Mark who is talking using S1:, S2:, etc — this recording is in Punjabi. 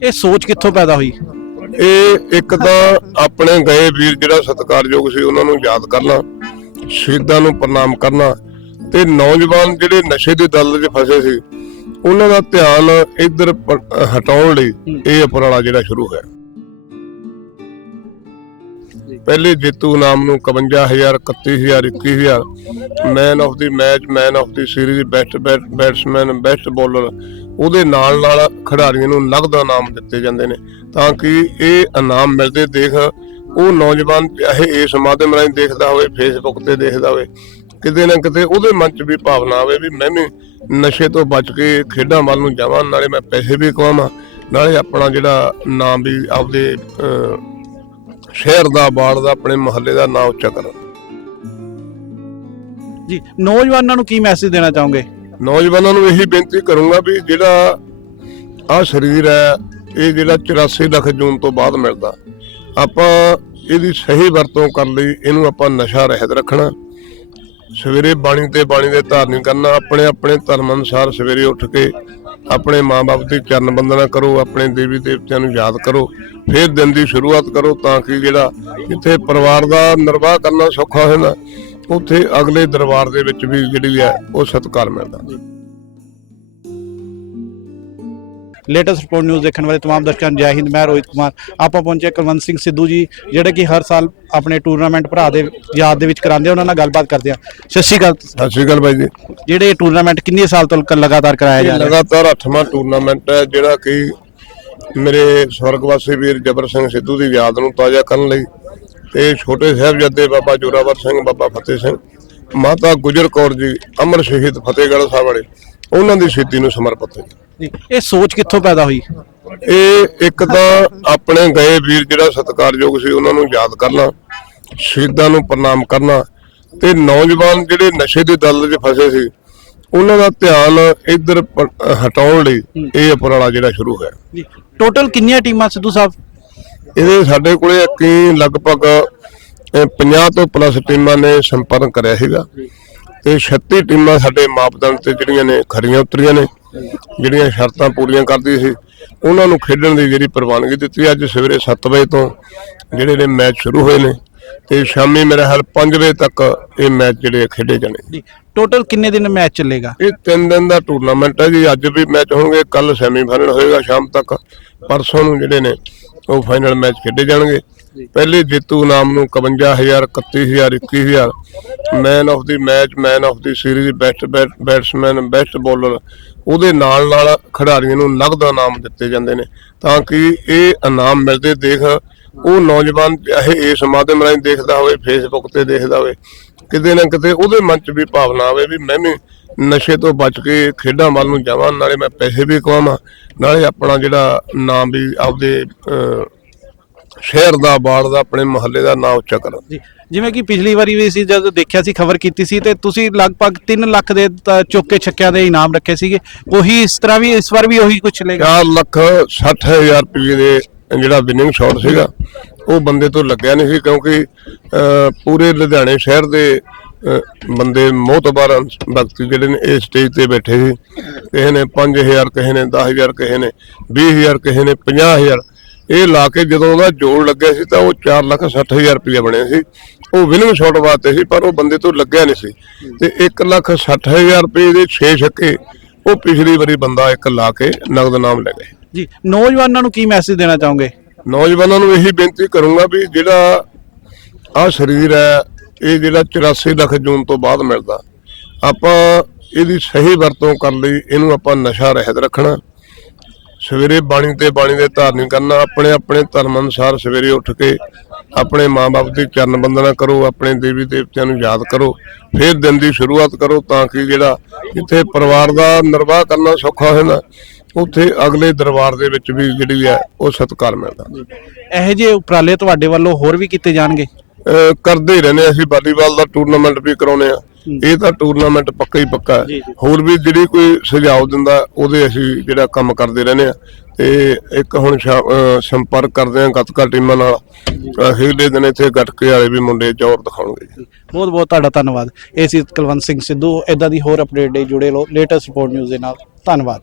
S1: ਇਹ ਸੋਚ ਕਿੱਥੋਂ ਪੈਦਾ ਹੋਈ?
S2: ਇਹ ਇੱਕ ਤਾਂ ਆਪਣੇ ਗਏ ਵੀਰ ਜਿਹੜਾ ਸਤਿਕਾਰਯੋਗ ਸੀ, ਉਹਨਾਂ ਨੂੰ ਯਾਦ ਕਰਨਾ, ਸ਼ਹੀਦਾਂ ਨੂੰ ਪ੍ਰਣਾਮ ਕਰਨਾ ਤੇ ਨੌਜਵਾਨ ਜਿਹੜੇ ਨਸ਼ੇ ਦੇ ਦਲ 'ਚ ਫਸੇ ਸੀ, ਉਹਨਾਂ ਦਾ ਧਿਆਨ ਇੱਧਰ ਹਟਾਉਣ ਲਈ ਇਹ ਉਪਰਾਲਾ ਜਿਹੜਾ ਸ਼ੁਰੂ ਹੋਇਆ। ਪਹਿਲੇ ਜੇਤੂ ਨਾਮ ਨੂੰ 51000 31000 21000 man of the match man of the series best batsman best bowler ਉਹਦੇ ਨਾਲ ਨਾਲ ਖਿਡਾਰੀਆਂ ਨੂੰ ਨਗਦ ਇਨਾਮ ਦਿੱਤੇ ਜਾਂਦੇ ਨੇ। ਤਾਂ ਕਿ ਇਹ ਇਨਾਮ ਮਿਲਦੇ ਦੇਖ ਉਹ ਨੌਜਵਾਨ ਚਾਹੇ ਇਸ ਮਾਧਿਅਮ ਰਾਹੀਂ ਦੇਖਦਾ ਹੋਵੇ ਫੇਸਬੁੱਕ ਤੇ ਦੇਖਦਾ ਹੋਵੇ, ਕਿਤੇ ਨਾ ਕਿਤੇ ਉਹਦੇ ਮਨ 'ਚ ਵੀ ਭਾਵਨਾ ਆਵੇ ਵੀ ਮੈਂ ਵੀ ਨਸ਼ੇ ਤੋਂ ਬਚ ਕੇ ਖੇਡਾਂ ਵੱਲ ਨੂੰ ਜਾਵਾਂ, ਨਾਲੇ ਮੈਂ ਪੈਸੇ ਵੀ ਕਮਾਵਾਂ, ਨਾਲੇ ਆਪਣਾ ਜਿਹੜਾ ਨਾਮ ਵੀ ਆਪਦੇ ਸ਼ਹਿਰ ਦਾ ਬਾੜ ਦਾ, ਆਪਣੇ ਮੁਹੱਲੇ ਦਾ ਨਾਮ ਉੱਚਾ ਕਰਾਂ।
S1: ਜੀ, ਨੌਜਵਾਨਾਂ ਨੂੰ ਕੀ ਮੈਸੇਜ ਦੇਣਾ ਚਾਹੋਗੇ?
S2: ਨੌਜਵਾਨਾਂ ਨੂੰ ਇਹੀ ਬੇਨਤੀ ਕਰੂੰਗਾ ਵੀ ਜਿਹੜਾ ਆ ਸਰੀਰ ਹੈ, ਇਹ ਜਿਹੜਾ 84 ਲੱਖ ਜੂਨ ਤੋਂ ਬਾਅਦ ਮਿਲਦਾ, ਆਪਾਂ ਇਹਦੀ ਸਹੀ ਵਰਤੋਂ ਕਰਨ ਲਈ ਇਹਨੂੰ ਆਪਾਂ ਨਸ਼ਾ ਰਹਿਤ ਰੱਖਣਾ, ਸਵੇਰੇ ਬਾਣੀ ਤੇ ਬਾਣੀ ਦੇ ਧਾਰਨੀ ਕਰਨਾ, ਆਪਣੇ ਆਪਣੇ ਧਰਮ ਅਨੁਸਾਰ ਸਵੇਰੇ ਉੱਠ ਕੇ ਆਪਣੇ ਮਾਪੇ ਦੀ ਚਰਨ ਬੰਦਨਾ ਕਰੋ, ਆਪਣੇ ਦੇਵੀ ਦੇਵਤਿਆਂ ਨੂੰ ਯਾਦ ਕਰੋ, ਫਿਰ ਦਿਨ ਦੀ ਸ਼ੁਰੂਆਤ ਕਰੋ ਤਾਂ ਕਿ ਜਿਹੜਾ ਇੱਥੇ ਪਰਿਵਾਰ ਦਾ ਨਿਰਵਾਹ ਕਰਨਾ ਸੌਖਾ ਹੋ ਉੱਥੇ ਅਗਲੇ ਦਰਬਾਰ ਦੇ ਵਿੱਚ ਵੀ ਜਿਹੜੀ ਹੈ ਉਹ ਸਤਿਕਾਰ ਮਿਲਦਾ
S1: ਲੇਟੈਸਟ ਰਿਪੋਰਟ ਨਿਊਜ਼ ਦੇਖਣ ਵਾਲੇ तमाम ਦਰਸ਼ਕਾਂ ਨੂੰ ਜੈ ਹਿੰਦ ਮੈਂ ਰੋਹਿਤ ਕੁਮਾਰ ਆਪਾਂ ਪਹੁੰਚੇ ਕੁਲਵੰਤ ਸਿੰਘ ਸਿੱਧੂ ਜੀ ਜਿਹੜੇ ਕਿ ਹਰ ਸਾਲ ਆਪਣੇ ਟੂਰਨਾਮੈਂਟ ਭਰਾ ਦੇ ਯਾਦ ਦੇ ਵਿੱਚ ਕਰਾਉਂਦੇ ਆ, ਉਹਨਾਂ ਨਾਲ ਗੱਲਬਾਤ ਕਰਦੇ ਆ ਸਤਿ ਸ਼੍ਰੀ ਅਕਾਲ
S2: ਸਤਿ ਸ਼੍ਰੀ ਅਕਾਲ ਬਾਈ ਜੀ
S1: ਜਿਹੜੇ ਟੂਰਨਾਮੈਂਟ ਕਿੰਨੇ ਸਾਲ ਤੋਂ ਲ- ਲਗਾਤਾਰ ਕਰਾਇਆ ਜਾ
S2: ਇਹ
S1: ਰਿਹਾ ਹੈ
S2: ਲਗਾਤਾਰ 8ਵਾਂ ਟੂਰਨਾਮੈਂਟ ਹੈ ਜਿਹੜਾ ਕਿ ਮੇਰੇ ਸਵਰਗਵਾਸੀ ਵੀਰ ਜਬਰ ਸਿੰਘ ਸਿੱਧੂ ਦੀ ਯਾਦ ਨੂੰ ਤਾਜ਼ਾ ਕਰਨ ਲਈ ਤੇ ਛੋਟੇ ਸਾਹਿਬਜ਼ਾਦੇ ਬਾਬਾ ਜੋਰਾਵਰ ਸਿੰਘ ਬਾਬਾ ਫਤਿਹ ਸਿੰਘ ਮਾਤਾ ਗੁਜਰ ਕੌਰ ਜੀ ਅਮਰ ਸ਼ਹੀਦ ਫਤਿਹਗੜ੍ਹ ਸਾਹਿਬ ਵਾਲੇ ਉਹਨਾਂ ਦੀ ਸ਼ਹੀਦੀ ਨੂੰ ਸਮਰਪਿਤ ਹੈ
S1: ਜੀ ਇਹ ਸੋਚ ਕਿੱਥੋਂ ਪੈਦਾ ਹੋਈ?
S2: ਇਹ ਇੱਕ ਤਾਂ ਆਪਣੇ ਗਏ ਵੀਰ ਜਿਹੜਾ ਸਤਿਕਾਰਯੋਗ ਸੀ ਉਹਨਾਂ ਨੂੰ ਯਾਦ ਕਰਨਾ ਸ਼ਹੀਦਾਂ ਨੂੰ ਪ੍ਰਣਾਮ ਕਰਨਾ ਤੇ ਨੌਜਵਾਨ ਜਿਹੜੇ ਨਸ਼ੇ ਦੇ ਦਲ 'ਚ ਫਸੇ ਸੀ ਉਹਨਾਂ ਦਾ ਧਿਆਨ ਇੱਧਰ ਹਟਾਉਣ ਲਈ ਇਹ ਉਪਰਾਲਾ ਜਿਹੜਾ ਸ਼ੁਰੂ ਹੋਇਆ।
S1: ਟੋਟਲ ਕਿੰਨੀਆਂ ਟੀਮਾਂ ਸਿੱਧੂ ਸਾਹਿਬ?
S2: ਇਹਦੇ ਸਾਡੇ ਕੋਲੇ ਅੱਕੀ ਲਗਭਗ 50 ਤੋਂ ਪਲੱਸ ਟੀਮਾਂ ਨੇ ਸੰਪਰਕ ਕਰਿਆ ਸੀਗਾ। ਤੇ 36 ਟੀਮਾਂ ਸਾਡੇ ਮਾਪਦੰਡ ਤੇ ਜਿਹੜੀਆਂ ਨੇ ਖਰੀਆਂ ਉਤਰੀਆਂ ਨੇ ਜਿਹੜੀਆਂ ਸ਼ਰਤਾਂ ਪੂਰੀਆਂ ਕਰਦੀ ਸੀ ਉਹਨਾਂ ਨੂੰ ਖੇਡਣ ਦੀ ਜਿਹੜੀ ਪ੍ਰਵਾਨਗੀ ਦਿੱਤੀ ਅੱਜ ਸਵੇਰੇ 7 ਵਜੇ ਤੋਂ ਜਿਹੜੇ ਨੇ ਮੈਚ ਸ਼ੁਰੂ ਹੋਏ ਨੇ ਤੇ ਸ਼ਾਮੀ ਮੇਰੇ ਹਾਲ 5 ਵਜੇ ਤੱਕ ਇਹ ਮੈਚ ਜਿਹੜੇ ਖੇਡੇ ਜਾਣੇ।
S1: ਟੋਟਲ ਕਿੰਨੇ ਦਿਨ ਮੈਚ ਚੱਲੇਗਾ?
S2: ਇਹ ਤਿੰਨ ਦਿਨ ਦਾ ਟੂਰਨਾਮੈਂਟ ਹੈ ਜੀ ਅੱਜ ਵੀ ਮੈਚ ਹੋਣਗੇ ਕੱਲ ਸੈਮੀਫਾਈਨਲ ਹੋਏਗਾ ਸ਼ਾਮ ਤੱਕ। ਪਰਸੋਂ ਨੂੰ ਜਿਹੜੇ ਨੇ ਉਹ ਫਾਈਨਲ ਮੈਚ ਖੇਡੇ ਜਾਣਗੇ। ਪਹਿਲੇ ਜੇਤੂ ਨਾਮ ਨੂੰ 51000 31000 21000 man of the match man of the series best batsman best bowler ਉਹਦੇ ਨਾਲ ਨਾਲ ਖਿਡਾਰੀਆਂ ਨੂੰ ਨਗਦ ਇਨਾਮ ਦਿੱਤੇ ਜਾਂਦੇ ਨੇ। ਤਾਂ ਕਿ ਇਹ ਇਨਾਮ ਮਿਲਦੇ ਦੇਖ, ਉਹ ਨੌਜਵਾਨ ਚਾਹੇ ਇਸ ਮਾਧਿਅਮ ਰਾਹੀਂ ਦੇਖਦਾ ਹੋਵੇ ਫੇਸਬੁੱਕ ਤੇ ਦੇਖਦਾ ਹੋਵੇ, ਕਿਤੇ ਨਾ ਕਿਤੇ ਉਹਦੇ ਮਨ 'ਚ ਵੀ ਭਾਵਨਾ ਆਵੇ ਵੀ ਮੈਂ ਵੀ ਨਸ਼ੇ ਤੋਂ ਬਚ ਕੇ ਖੇਡਾਂ ਵੱਲ ਨੂੰ ਜਾਵਾਂ, ਨਾਲੇ ਮੈਂ ਪੈਸੇ ਵੀ ਕਮਾਵਾਂ, ਨਾਲੇ ਆਪਣਾ ਜਿਹੜਾ ਨਾਮ ਵੀ ਆਪਦੇ ਸ਼ਹਿਰ ਦਾ ਬਾੜ ਦਾ ਆਪਣੇ ਮੁਹੱਲੇ ਦਾ ਨਾਮ ਉੱਚਾ ਕਰਾਂ।
S1: ਜੀ ਜਿਵੇਂ ਕਿ ਪਿਛਲੀ ਵਾਰੀ ਵੀ ਸੀ ਜਦੋਂ ਦੇਖਿਆ ਸੀ ਖਬਰ ਕੀਤੀ ਸੀ ਤੇ ਤੁਸੀਂ ਲਗਭਗ 3 ਲੱਖ ਦੇ ਤਾਂ ਚੌਕੇ ਛੱਕਿਆਂ ਦੇ ਇਨਾਮ ਰੱਖੇ ਸੀਗੇ। ਉਹੀ ਇਸ ਤਰ੍ਹਾਂ ਵੀ ਇਸ ਵਾਰ ਵੀ ਉਹੀ ਕੁਝ ਚਲੇਗਾ?
S2: 4 ਲੱਖ 60000 ਰੁਪਏ ਦੇ ਜਿਹੜਾ ਵਿਨਿੰਗ ਸ਼ਾਟ ਸੀਗਾ ਉਹ ਬੰਦੇ ਤੋਂ ਲੱਗਿਆ ਨਹੀਂ ਸੀ ਕਿਉਂਕਿ ਪੂਰੇ ਲੁਧਿਆਣੇ ਸ਼ਹਿਰ ਦੇ ਬੰਦੇ ਮੋਤਬਾਰ ਵਿਅਕਤੀ ਜਿਹੜੇ ਨੇ ਇਹ ਸਟੇਜ ਤੇ ਬੈਠੇ ਸੀ। ਕਿਸੇ ਨੇ 5000 ਕਿਸੇ ਨੇ 10000 ਕਿਸੇ ਨੇ 20000 ਕਿਸੇ ਨੇ 50000 ਇਹ ਲਾ ਕੇ ਜਦੋਂ ਉਹਦਾ ਜੋੜ ਲੱਗਿਆ ਸੀ ਤਾਂ ਉਹ 4 ਲੱਖ 60000 ਰੁਪਏ ਬਣਿਆ ਸੀ। ਉਹ ਵਿਨਿੰਗ ਸ਼ਾਟ ਵਾਸਤੇ ਸੀ ਪਰ ਉਹ ਬੰਦੇ ਤੋਂ ਲੱਗਿਆ ਨਹੀਂ ਸੀ। ਤੇ 1 ਲੱਖ 60000 ਰੁਪਏ ਦੇ 6 ਛੱਕੇ ਉਹ ਪਿਛਲੀ ਵਾਰੀ ਬੰਦਾ ਇੱਕ ਲਾ ਕੇ ਨਗਦ ਨਾਮ ਲੈ ਗਏ
S1: ਜੀ ਨੌਜਵਾਨਾਂ ਨੂੰ ਕੀ ਮੈਸੇਜ ਦੇਣਾ ਚਾਹੋਗੇ?
S2: ਨੌਜਵਾਨਾਂ ਨੂੰ ਇਹੀ ਬੇਨਤੀ ਕਰੂੰਗਾ ਵੀ ਜਿਹੜਾ ਆ ਸਰੀਰ ਹੈ ਇਹ ਜਿਹੜਾ 84 ਲੱਖ ਜੂਨ ਤੋਂ ਬਾਅਦ ਮਿਲਦਾ ਆਪਾਂ ਇਹਦੀ ਸਹੀ ਵਰਤੋਂ ਕਰਨ ਲਈ ਇਹਨੂੰ ਆਪਾਂ ਨਸ਼ਾ ਰਹਿਤ ਰੱਖਣਾ। ਸਵੇਰੇ ਬਾਣੀ ਤੇ ਬਾਣੀ ਦੇ ਧਾਰਨੀ ਕਰਨਾ ਆਪਣੇ ਆਪਣੇ ਧਰਮ ਅਨੁਸਾਰ ਸਵੇਰੇ ਉੱਠ ਕੇ ਆਪਣੇ ਮਾਪੇ ਦੀ ਚਰਨ ਬੰਦਨਾ ਕਰੋ ਆਪਣੇ ਦੇਵੀ ਦੇਵਤਿਆਂ ਨੂੰ ਯਾਦ ਕਰੋ ਫਿਰ ਦਿਨ ਦੀ ਸ਼ੁਰੂਆਤ ਕਰੋ ਤਾਂ ਕਿ ਜਿਹੜਾ ਜਿੱਥੇ ਪਰਿਵਾਰ ਦਾ ਨਿਰਵਾਹ ਕਰਨਾ ਸੌਖਾ ਹੋ ਜਾਂਦਾ ਉੱਥੇ ਅਗਲੇ ਦਰਬਾਰ ਦੇ ਵਿੱਚ ਵੀ ਜਿਹੜੀ ਹੈ ਉਹ ਸਤਿਕਾਰ ਮਿਲਦਾ।
S1: ਇਹੋ ਜਿਹੇ ਉਪਰਾਲੇ ਤੁਹਾਡੇ ਵੱਲੋਂ ਹੋਰ ਵੀ ਕੀਤੇ ਜਾਣਗੇ?
S2: ਕਰਦੇ ਰਹਿੰਦੇ ਅਸੀਂ ਵਾਲੀਬਾਲ ਦਾ ਟੂਰਨਾਮੈਂਟ ਵੀ ਕਰਾਉਨੇ ਆ ਇਹ ਤਾਂ ਟੂਰਨਾਮੈਂਟ ਪੱਕਾ ਹੀ ਪੱਕਾ ਹੈ। ਹੋਰ ਵੀ ਜਿਹੜੀ ਕੋਈ ਸੁਝਾਅ ਦਿੰਦਾ ਉਹਦੇ ਅਸੀਂ ਜਿਹੜਾ ਕੰਮ ਕਰਦੇ ਰਹਿੰਦੇ ਆ ਤੇ ਇੱਕ ਹੁਣ ਸ਼ਾ- ਅਹ ਸੰਪਰਕ ਕਰਦੇ ਆ ਗੱਤਕਾ ਟੀਮਾਂ ਨਾਲ। ਅਖੀਰਲੇ ਦਿਨ ਇੱਥੇ ਗੱਟਕੇ ਵਾਲੇ ਵੀ ਮੁੰਡੇ ਜ਼ੋਰ ਦਿਖਾਉਣਗੇ ਜੀ।
S1: ਬਹੁਤ ਬਹੁਤ ਤੁਹਾਡਾ ਧੰਨਵਾਦ। ਇਹ ਸੀ ਕੁਲਵੰਤ ਸਿੰਘ ਸਿੱਧੂ ਇਦਾਂ ਦੀ ਹੋਰ ਅਪਡੇਟ ਲਈ ਜੁੜੇ ਰਹੋ। ਲੇਟੈਸਟ ਰਿਪੋਰਟ ਨਿਊਜ਼ ਦੇ ਨਾਲ। ਧੰਨਵਾਦ।